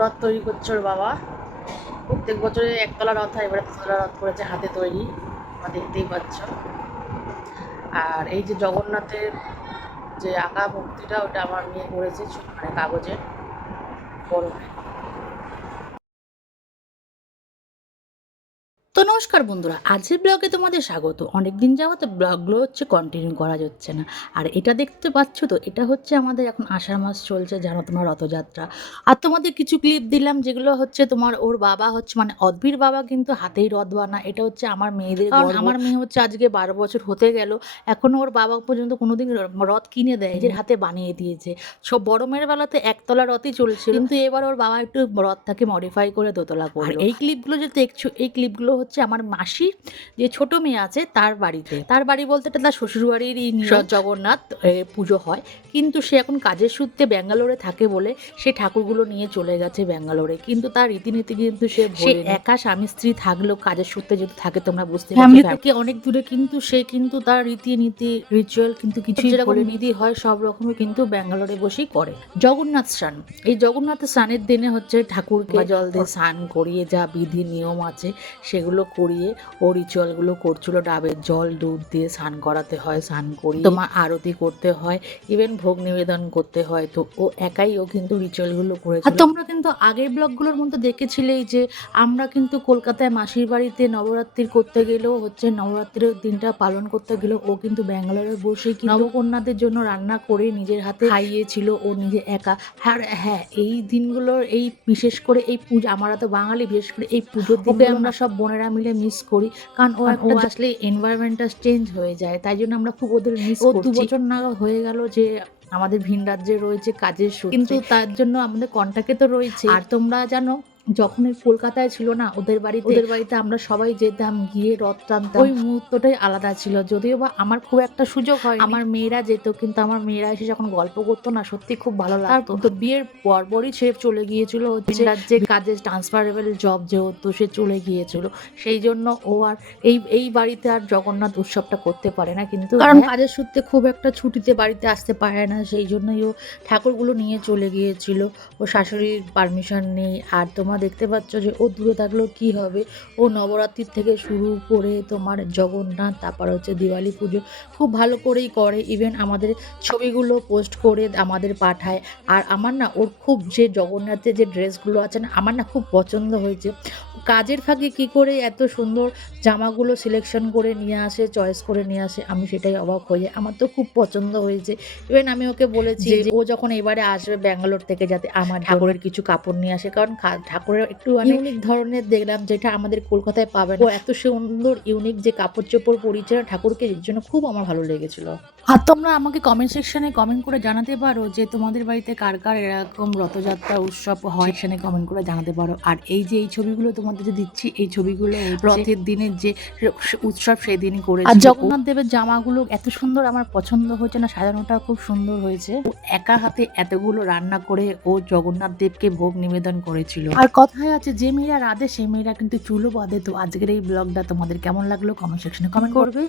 রথ তৈরি করছে ওর বাবা। প্রত্যেক বছরে একতলা রথ হয়, এবারে দুতলা রথ করেছে হাতে তৈরি, তোমরা দেখতেই পাচ্ছ। আর এই যে জগন্নাথের যে আঁকা মূর্তিটা, ওটা আমার মেয়ে করেছে, মানে কাগজের বরফে। তো নমস্কার বন্ধুরা, আজকের ব্লগে তোমাদের স্বাগত। অনেকদিন যাওয়া তো ব্লগগুলো কন্টিনিউ করা যাচ্ছে না। আর এটা দেখতে পাচ্ছ তো, এটা হচ্ছে আমাদের এখন আষাঢ় মাস চলছে, জানো তোমার রথযাত্রা। আর তোমাদের কিছু ক্লিপ দিলাম যেগুলো হচ্ছে তোমার ওর বাবা হচ্ছে মানে অদ্ভির বাবা কিন্তু হাতেই রথ বানা। এটা হচ্ছে আমার মেয়েদের, কারণ আমার মেয়ে হচ্ছে আজকে 12 বছর হতে গেল, এখনো ওর বাবা পর্যন্ত কোনোদিন রথ কিনে দেয়, নিজের হাতে বানিয়ে দিয়েছে। সব বড় মেয়ের বেলাতে একতলা রথই চলছিল, কিন্তু এবার ওর বাবা একটু রথটাকে মডিফাই করে দোতলা করলো। আর এই ক্লিপগুলো যে দেখছো, এই ক্লিপগুলো হচ্ছে আমার মাসির যে ছোট মেয়ে আছে তার বাড়িতে। তার বাড়ি বলতে এটা তার শ্বশুরবাড়িরই জগন্নাথ পুজো হয়, কিন্তু সে এখন কাজের সূত্রে ব্যাঙ্গালোরে থাকে বলে সে ঠাকুরগুলো নিয়ে চলে গেছে ব্যাঙ্গালোরে। কিন্তু তার রীতিনীতি কিন্তু সে একা স্বামী স্ত্রী থাকলেও কাজের সূত্রে যদি থাকে, তোমরা বুঝতে পারছো, থেকে অনেক দূরে, কিন্তু সে কিন্তু তার রীতিনীতি রিচুয়াল কিন্তু কিছু যেরকম বিধি হয় সব রকমই কিন্তু ব্যাঙ্গালোরে বসেই করে। জগন্নাথ স্নান, এই জগন্নাথ স্নানের দিনে হচ্ছে ঠাকুরকে জল দিয়ে স্নান করিয়ে যা বিধি নিয়ম আছে সেগুলো করিয়ে ও রিচুয়ালগুলো করছিল। ডাবের জল দুধ দিয়ে স্নান করাতে হয়, স্নান করিয়ে তোমার আরতি করতে হয়, ইভেন ভোগ নিবেদন করতে হয়। তো ও একাই ও কিন্তু রিচুয়ালগুলো করেছিল। আর তোমরা কিন্তু আগের ব্লগগুলোর মধ্যে দেখেছিলেই যে আমরা কিন্তু কলকাতায় মাসির বাড়িতে নবরাত্রি করতে গেলেও হচ্ছে নবরাত্রির দিনটা পালন করতে গেলেও ও কিন্তু ব্যাঙ্গালোরে বসেই নবকন্যাদের জন্য রান্না করে নিজের হাতে খাইয়েছিল ও নিজে একা। হ্যাঁ, এই দিনগুলোর এই বিশেষ করে এই পুজো, আমরা তো বাঙালি, বিশেষ করে এই পুজোর দিনে আমরা সব বোনেরা মিলে মিস করি, কারণ ও আসলে এনভায়রনমেন্টটা চেঞ্জ হয়ে যায়, তাই জন্য আমরা খুব ওদের মিস করছি। 2 বছর না হয়ে গেল যে আমাদের ভিন রাজ্যে রয়েছে কাজের সূত্রে, কিন্তু তার জন্য আমাদের কন্টাক্টে তো রয়েছে। আর তোমরা জানো, যখন ওই কলকাতায় ছিল না ওদের বাড়িতে আমরা সবাই যেতাম, গিয়ে রথ টানতাম। ওই মুহূর্তটাই আলাদা ছিল। যদিও বা আমার খুব একটা সুযোগ হয়, আমার মেয়েরা যেত, কিন্তু আমার মেয়েরা এসে যখন গল্প করতো না, সত্যি খুব ভালো লাগতো। তো বিয়ের পরপরই সে চলে গিয়েছিল হচ্ছে রাজ্যে কাজে, ট্রান্সফারেবল জব যেহেতু সে চলে গিয়েছিল, সেই জন্য ও আর এই বাড়িতে আর জগন্নাথ উৎসবটা করতে পারে না। কিন্তু কারণ কাজের সূত্রে খুব একটা ছুটিতে বাড়িতে আসতে পারে না, সেই জন্যই ও ঠাকুরগুলো নিয়ে চলে গিয়েছিল। ও শাশুড়ির পারমিশন নেই। আর তোমরা দেখতে পাচ্ছ যে ও দূরে থাকলেও কি হবে, ও নবরাত্রির থেকে শুরু করে তোমার জগন্নাথ, তারপর হচ্ছে দিওয়ালি পুজো খুব ভালো করেই করে। ইভেন আমাদের ছবিগুলো পোস্ট করে আমাদের পাঠায়। আর আমার না ওর খুব যে জগন্নাথের যে ড্রেসগুলো আছে না, আমার না খুব পছন্দ হয়েছে। কাজের ফাঁকে কি করে এত সুন্দর জামাগুলো সিলেকশন করে নিয়ে আসে, চয়েস করে নিয়ে আসে, আমি সেটাই অবাক হয়ে যাই। আমার তো খুব পছন্দ হয়েছে। ইভেন আমি ওকে বলেছি যে ও যখন এবারে আসবে ব্যাঙ্গালোর থেকে যাতে আমার ঠাকুরের কিছু কাপড় নিয়ে আসে, কারণ ঠাকুরের একটু ইউনিক ধরনের দেখলাম, যেটা আমাদের কলকাতায় পাবে না। ও এত সুন্দর ইউনিক যে কাপড় চোপড় পরিয়েছে ঠাকুরকে, এর জন্য খুব আমার ভালো লেগেছিল। আর তোমরা আমাকে কমেন্ট সেকশনে কমেন্ট করে জানাতে পারো যে তোমাদের বাড়িতে কার কার এরকম রথযাত্রা উৎসব হয়, সেখানে কমেন্ট করে জানাতে পারো। আর এই যে এই ছবিগুলো তোমাদের যে দিচ্ছি, এই ছবিগুলো রথের দিনের যে উৎসব সেই দিনই করেছে। আর জগন্নাথ দেবের জামাগুলো এত সুন্দর আমার পছন্দ হয়েছে না, সাজানোটা খুব সুন্দর হয়েছে। ও একা হাতে এতগুলো রান্না করে ও জগন্নাথ দেবকে ভোগ নিবেদন করেছিল। আর কথায় আছে যে মেয়েরা রাধে সেই মেয়েরা কিন্তু চুলও বাঁধে। তো আজকের এই ব্লগটা তোমাদের কেমন লাগলো কমেন্ট সেকশনে কমেন্ট করবে।